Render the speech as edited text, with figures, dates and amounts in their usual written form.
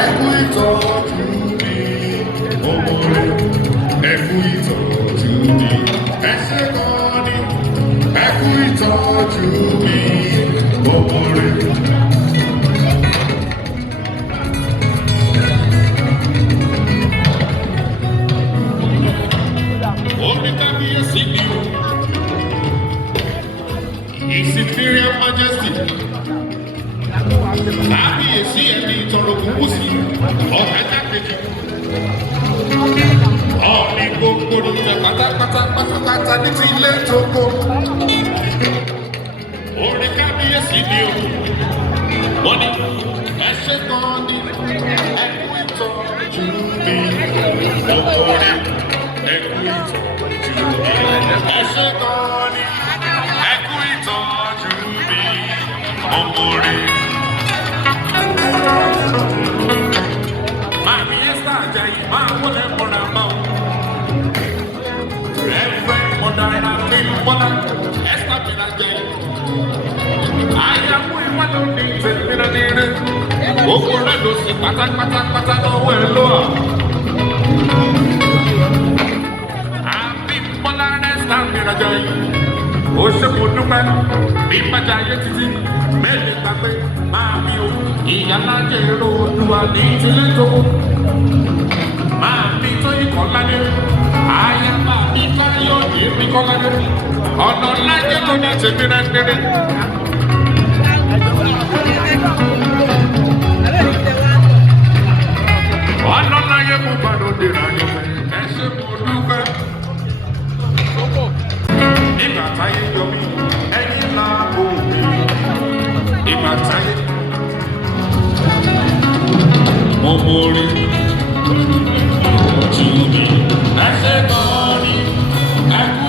ẹ kú ìtọ́jú mi, ọmọ rẹ̀, ẹ kú ìtọ́jú mi, ẹ ṣé gan ni, ẹ kú ìtọ́jú mi, ọmọ rẹ̀. His Imperial Majesty, Kábíyèsí ẹni tọrọ kúkú sí, ọ̀hẹ́dá kejì. Ọ̀ọ́ni gbogbo ìjẹ pátápátá ní ti ilé tókò. Orin kábíyèsí ni o. Wọ́n ní ẹ ṣé gan ni, ẹ kú ìtọ́jú mi. Ọ̀ọ́ni ẹ kú ìtọ́jú mi. Ẹ ṣé gan ni, ẹ kú ìtọ́jú mi. Ọmọ rẹ̀. Màmí Esther Ajayi máa wọlé mọ́ra máa wọ. Ẹ̀fẹ̀ mọ̀dà àmì bọ́lá Esther Bẹ̀rẹ̀ Ajayi. Àyàwó ìwà ló ní ìtẹ̀lẹ́mìíràn ní rẹ̀. Gbogbo rẹ̀ ló sì pátápátá lọ́wọ́ ẹ̀ lọ́wọ́. Àmì bọ́lá Esther Bẹ̀rẹ̀ Ajayi. Ó ṣe kò dúpẹ́ bí bàjá ayé títí mẹ́lẹ̀ gbàgbé máa mi o ìyálájẹ èrò Oòduà ní ìdílé tó kù máa mi tó ikọ̀ ládé àyà máa mi káyọ̀ èmi kọ́ ládé ọ̀nà lájẹ́ tó ní tèmi rẹ̀ dédé. ọ̀nà láyé mo gbàdọ̀ dèrò àyẹ̀fẹ́ ẹ ṣe kò dúpẹ́. Ìgbà táyé yọ mí, ẹ̀yin là bò mí. Ìgbà táyé mo mórí jù mí. Ẹ ṣé gan ni, ẹ kú